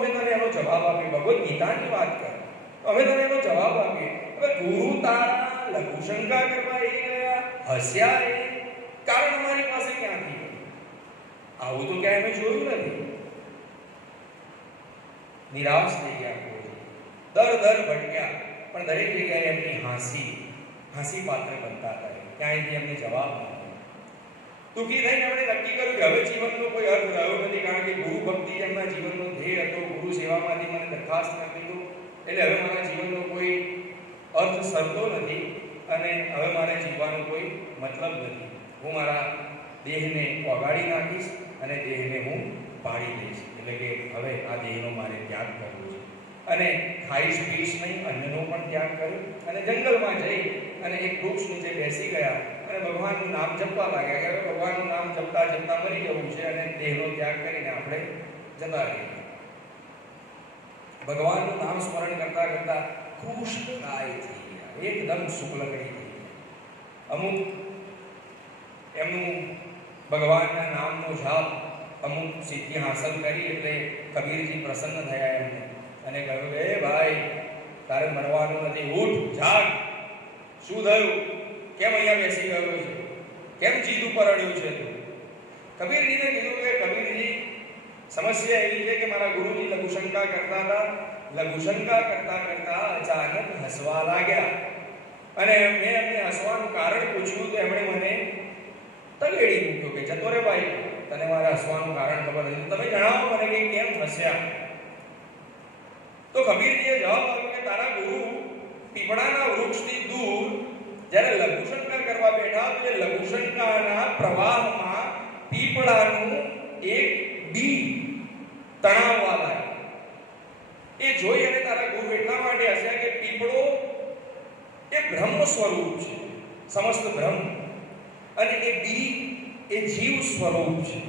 અમે તને એનો જવાબ આપીએ. ભગવદ્ ગીતાની વાત કર તો અમે તને એનો જવાબ આપીએ. હવે ગુરુ તારા લઘુશંકા કરવા એ ગયા, હસ્યા એ, કારણ અમારી પાસે ક્યાંથી? આવું તો ક્યાંય અમે જોયું નથી. નિરાશ થઈ ગયા, દર ભટક્યા, પણ દરેક જગ્યાએ એમની હાંસી પાત્ર બનતા હતા. ક્યાંયથી એમને જવાબ ન મળ્યો. દુઃખી થઈને એમણે નક્કી કર્યું કે હવે જીવનનો કોઈ અર્થ રહ્યો નથી, કારણ કે ગુરુ ભક્તિ એમના જીવનનો ધ્યેય હતો. ગુરુ સેવામાંથી મને દરખાસ્ત કરી દીધું, એટલે હવે મારા જીવનનો કોઈ અર્થ સરતો નથી અને હવે મારે જીવવાનો કોઈ મતલબ નથી. હું મારા દેહને ઓગાળી નાખીશ અને દેહને હું પાડી દઈશ. એટલે કે હવે આ દેહનો મારે ત્યાગ કરવો છે. અને ખાઈશ પીશ નહીં, અન્નનો પણ ત્યાગ કર્યો અને જંગલમાં જઈ અને એક વૃક્ષ નીચે બેસી ગયા અને ભગવાનનું નામ જપવા લાગ્યા. કે હવે ભગવાનનું નામ જપતા જપતા મરી જવું છે અને દેહનો ત્યાગ કરીને આપણે જતા રહીએ. ભગવાનનું નામ સ્મરણ કરતા કરતા ખુશ થાય થઈ ગયા, એકદમ શુક્લકડી થઈ ગયા. અમુક એમનું ભગવાનના નામનો જાપ, અમુક સિદ્ધિ હાંસલ કરી એટલે કબીરજી પ્રસન્ન થયા એમને અને કહ્યું, એ ભાઈ તારે મરવાનું નથી, ઉઠ જાગ. શું થયું? કેમ અહીંયા બેસી ગયો છે? કેમ જીદ ઉપર અડ્યું છે તું? કબીરજીને કીધું કે કબીરજી, સમસ્યા એવી છે કે મારા ગુરુજી લઘુશંકા કરતા હતા. લઘુશંકા કરતા કરતા અચાનક હસવા લાગ્યા અને મેં એમને હસવાનું કારણ પૂછ્યું તો એમણે મને તગેડી મૂક્યો કે જતો રે ભાઈ, તને મારા હસવાનું કારણ ખબર નથી, તમે જણાવો મને કે કેમ હસ્યા. તો કબીરજીએ જવાબ આપ્યો કે તારા ગુરુ પીપળાના વૃક્ષથી દૂર જ્યારે લઘુશંકા કરવા બેઠા તો એ લઘુશંકાના પ્રવાહમાં પીપળાનું એક બી તણાવવા લાગ્યું. એ જોઈ અને તારા ગુરુ એટલા માટે હસ્યા કે પીપળો એ બ્રહ્મ સ્વરૂપ છે, સમસ્ત બ્રહ્મ, અને એ બી એ જીવ સ્વરૂપ છે.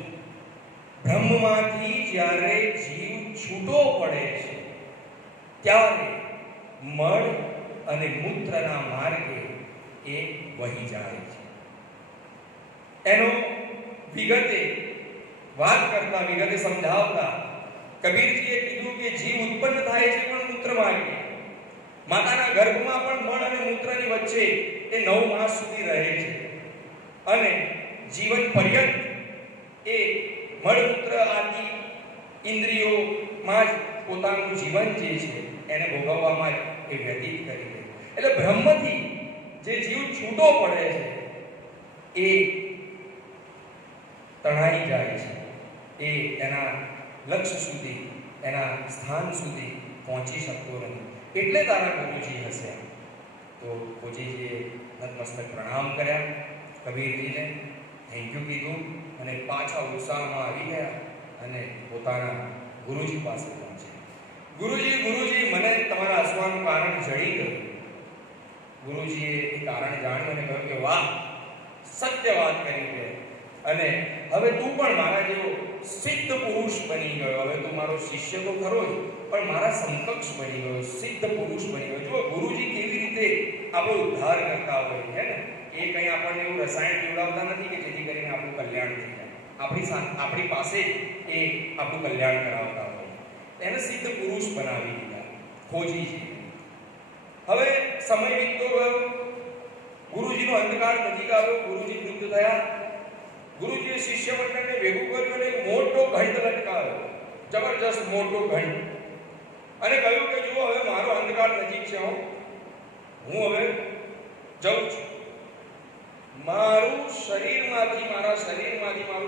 બ્રહ્મમાંથી જ્યારે જીવ છૂટો પડે છે ત્યારે મળ અને મૂત્રના માર્ગે એ વહી જાય છે. એનો વિગતે વાત કરતા, વિગતે સમજાવતા કબીરજીએ કીધું કે જીવ ઉત્પન્ન થાય છે પણ મૂત્ર માર્ગે. માતાના ગર્ભમાં પણ મળ અને મૂત્રની વચ્ચે એ 9 માસ સુધી રહે છે અને જીવન પર્યંત એ મળમૂત્ર આદિ ઇન્દ્રિયોમાં જ પોતાનું જીવન જે છે એને ભોગવવામાં એ વ્યતીત કરી દે. એટલે બ્રહ્મથી જે જીવ છૂટો પડે છે એ તણાઈ જાય છે, એ એના લક્ષ્ય સુધી, એના સ્થાન સુધી પહોંચી શકતો નથી. એટલે તારા ગુરુજી હશે. તો ગુરુજીએ નતમસ્તક પ્રણામ કર્યા, કબીરજીને થેન્ક યુ કીધું અને પાછા ઉત્સાહમાં આવી ગયા અને પોતાના ગુરુજી પાસે પહોંચ્યા. ગુરુજી, મને તમારા હસવાનું કારણ જણી ગયું. ગુરુજીએ એ કારણ જાણ્યું અને કહ્યું કે વાહ, સત્ય વાત કરી છે અને હવે તું પણ મારા જેવો સિદ્ધ પુરુષ બની ગયો. હવે તું મારો શિષ્ય તો ખરો જ, પણ મારા સમકક્ષ બની ગયો, સિદ્ધ પુરુષ બની ગયો. જો ગુરુજી કેવી રીતે આપણો ઉદ્ધાર કરતા હોય છે ને, એ કંઈ આપણને એવું રસાયણ પીવડાવતા નથી કે જેથી કરીને આપણું કલ્યાણ થઈ જાય. આપણી પાસે એ આપણું કલ્યાણ કરાવતા હોય. એને સિદ્ધ પુરુષ બનાવી દીધા, ખોજી છે. હવે સમય વીતતો ગયો, ગુરુજીનો અંધકાર નજીક આવ્યો, ગુરુજી વૃદ્ધ થયા. ગુરુજીએ શિષ્ય મંડળને ભેગું કર્યું અને મોટો ઘંટ લટકાવ્યો, જબરજસ્ત મોટો ઘંટ, અને કહ્યું કે જુઓ, હવે મારો અંધકાર નજીક છે, હું હવે જઉં છું. મારું શરીરમાંથી મારું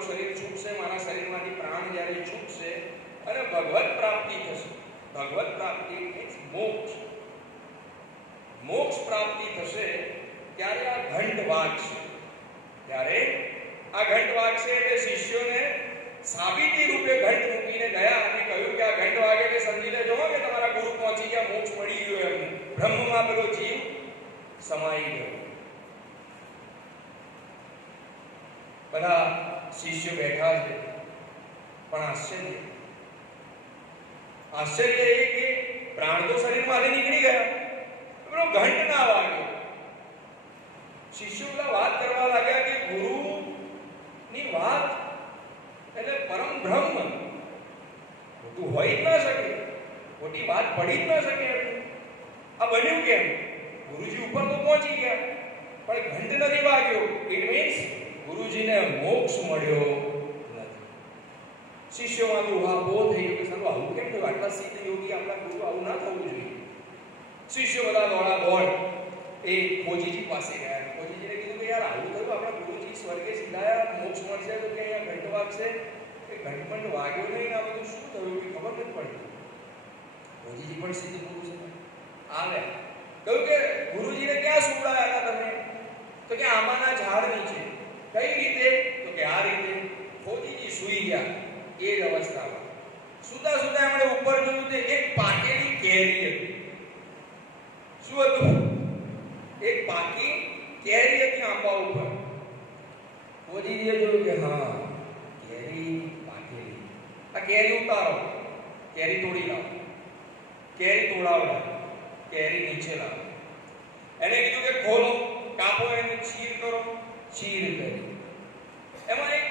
શરીર છૂટશે, મારા શરીરમાંથી પ્રાણ જ્યારે છૂટશે અને ભગવત પ્રાપ્તિ થશે. ભગવત પ્રાપ્તિ એટલે મોક્ષ પ્રાપ્તિ થશે ત્યારે આ ઘંટ વાગશે. ત્યારે આ ઘંટ વાગશે એટલે શિષ્યોને સાબિતી રૂપે ઘંટ મૂકીને ગયા અને કહ્યું કે આ ઘંટ વાગે એટલે સમજી લેજો કે તમારા ગુરુ પહોંચી ગયા, મોક્ષ મળી ગયો એમને. બ્રહ્મમાં પેલો જીવ સમાઈ ગયો. બધા શિષ્યો બેઠા છે, પણ આશ્ચર્ય એ કે પ્રાણ તો શરીરમાંથી નીકળી ગયા, પેલો ઘંટ ના વાગ્યો. શિષ્યો વાત કરવા લાગ્યા કે ગુરુની વાત એટલે પરમ બ્રહ્મ ખોટું હોય જ ના શકે. ખોટી વાત પડી જ ન શકે એમને. આ બન્યું કેમ? ગુરુજી ઉપર તો પહોંચી ગયા પણ ઘંટ નથી વાગ્યો. ઇટ મીન્સ ગુરુજીને મોક્ષ મળ્યો નથી. શિષ્યોમાં તો બહુ થઈ ગયું કે સારું આવું કેમ થયું? આટલા સિદ્ધ યોગી આપણા ગુરુ, આવું ના થવું જોઈએ. શિષ્યો બધા દોડા દોડ એ ખોજીજી પાસે ગયા. ખોજીજીને કીધું કે યાર આવું થયું, આપણા ગુરુજી સ્વર્ગે સીધાયા, મોક્ષ મળશે તો કે અહીંયા ઘંટ વાગશે. એ ઘંટ પણ વાગ્યો નહીં ને આ બધું શું થયું એ ખબર નથી પડતી. ખોજીજી પણ સિદ્ધ પુરુષ આવ્યા, કહ્યું કે ગુરુજીને ક્યાં સુવડાયા હતા તમે? તો કે આંબાના ઝાડ નીચે. કઈ રીતે? તો કે આ રીતે. ખોજીજી સૂઈ ગયા. એ જ અવસ્થામાં સુતા સુતા એમણે ઉપર જોયું તે એક પાકેલી કેરી હતી. શું હતું? એક પાકી કેરી હતી આંબા ઉપર. ખોજીજીએ જોયું કે હા કેરી પાકેલી. આ કેરી ઉતારો, કેરી તોડી લાવો. કેરી તોડાવડા, કેરી નીચે લાવો. એને કીધું કે ખોલો, કાપો, એને ચીર કરો. ચીર કરી. એમાં એક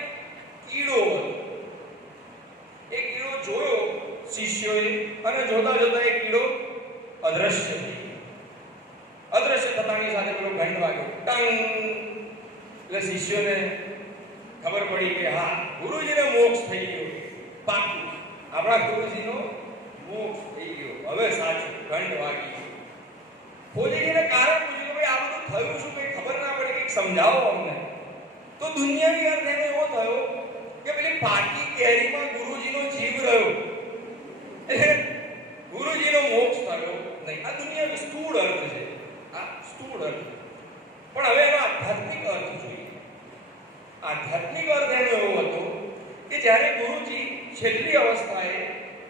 કીડો હતો. એ કીડો જોયો શિષ્યોએ અને જોતા જોતા એ કીડો અદ્રશ્ય થઈ ગયો. અદ્રશ્ય થતાની સાથે પેલો ઘંટ વાગ્યો, ટંગ. એટલે શિષ્યોને ખબર પડી કે હા ગુરુજીને મોક્ષ થઈ ગયો. પાકું આપણા ગુરુજીનો મોક્ષ થઈ ગયો. હવે સાચું ઘંટ વાગી ગયો. ખોજીજીને કારણ પૂછ્યું કે ભાઈ આ બધું થયું શું? કંઈ ખબર ના પડી, કંઈક સમજાવો અમને. તો દુનિયાની અર્થ એને એવો થયો કે પેલી પાકી કેરીમાં ગુરુજીનો જીવ રહ્યો એટલે ગુરુજીનો મોક્ષ થયો નહીં. આ દુનિયા સ્થૂળ અર્થ છે, આ સ્થૂળ અર્થ. પણ હવે એનો આધ્યાત્મિક અર્થ જોઈએ. આધ્યાત્મિક અર્થ એનો એવો હતો કે જ્યારે ગુરુજી છેલ્લી અવસ્થાએ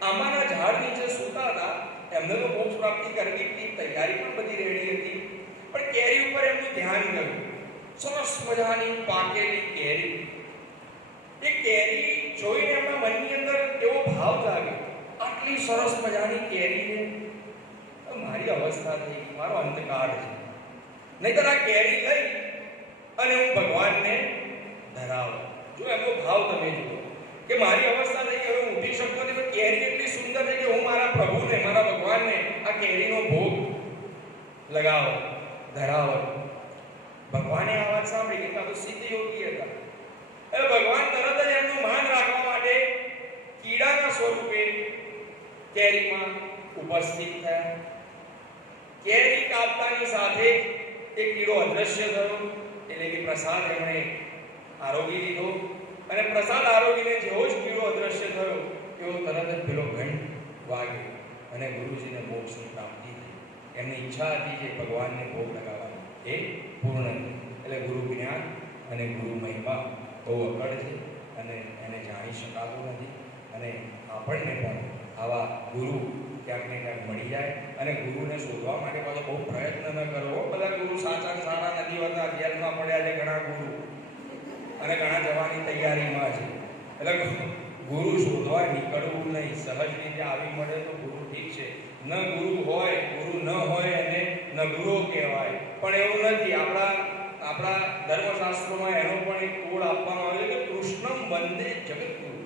આંબાના ઝાડ નીચે સૂતા હતા, એમને તો મોક્ષ પ્રાપ્તિ કરવાની તૈયારી પણ બધી રેડી હતી, પણ કેરી ઉપર એમનું ધ્યાન ગયું. સરસ મજાની પાકેલી કેરી. એ કેરી જોઈને એમના મનની અંદર એવો ભાવ જાગ્યો, આટલી સરસ મજાની કેરીને મારી અવસ્થા થઈ, મારો અંતકાળ છે. નહીંતર આ કેરી લઈ અને હું ભગવાનને ધરાવું. જો એમનો ભાવ તમે જુઓ કે મારી અવસ્થા થઈ કે હું ઉઠી શકતો નથી, પણ કેરી એટલી સુંદર છે કે હું મારા પ્રભુને, મારા ભગવાનને આ કેરીનો ભોગ લગાવો, ધરાવો. ભગવાને આ વાત સાંભળી કે આ તો સિદ્ધ યોગી હતા. એટલે ભગવાન તરત જ એમનું માન રાખવા માટે કીડાના સ્વરૂપે કેરીમાં ઉપસ્થિત થયા. કેરી કાપતાની સાથે એ કીડો અદ્રશ્ય થયો. એટલે કે પ્રસાદ એમણે આરોગી લીધો અને પ્રસાદ આરોગીને જેવો જ કીડો અદ્રશ્ય થયો એવો તરત જ પેલો ઘંટ વાગ્યો અને ગુરુજીને મોક્ષની પ્રાપ્તિ થઈ. એમની ઈચ્છા હતી કે ભગવાનને ભોગ લગાવવાનો, એ પૂર્ણ થઈ. એટલે ગુરુ જ્ઞાન અને ગુરુ મહિમા બહુ અકળ છે અને એને જાણી શકાતું નથી. અને આપણને પણ આવા ગુરુ ક્યાંક ને ક્યાંક મળી જાય અને ગુરુને શોધવા માટે પાછો બહુ પ્રયત્ન ન કરવો. બધા ગુરુ સાચા સારા નથી હોતા. જેલમાં પડ્યા છે ઘણા ગુરુ અને ઘણા જવાની તૈયારીમાં છે. એટલે ગુરુ શોધવા નીકળવું નહીં. સહજ રીતે આવી મળે તો ગુરુ ઠીક છે. ન ગુરુ હોય, ગુરુ ન હોય એને નગુરો કહેવાય. પણ એવું નથી. આપણા ધર્મશાસ્ત્રોમાં એનો પણ એક કોડ આપવામાં આવ્યો કે કૃષ્ણમ વંદે જગતગુરુ.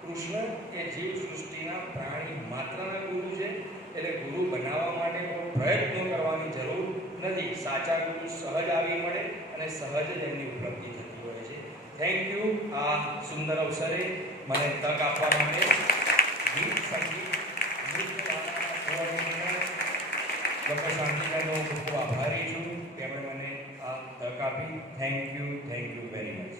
કૃષ્ણ એ જીવ સૃષ્ટિના પ્રાણી માત્રના ગુરુ છે. એટલે ગુરુ બનાવવા માટે કોઈ પ્રયત્નો કરવાની જરૂર નથી. સાચા ગુરુ સહજ આવી મળે અને સહજ જ એમની ઉપલબ્ધિ થતી હોય છે. થેન્ક યુ આ સુંદર અવસરે મને તક આપવા માટે. ગીત સંગીત ડૉક્ટર શાંતિલાલનો ખૂબ ખૂબ આભારી છું. તેમણે મને આ તક આપી. Thank you very much.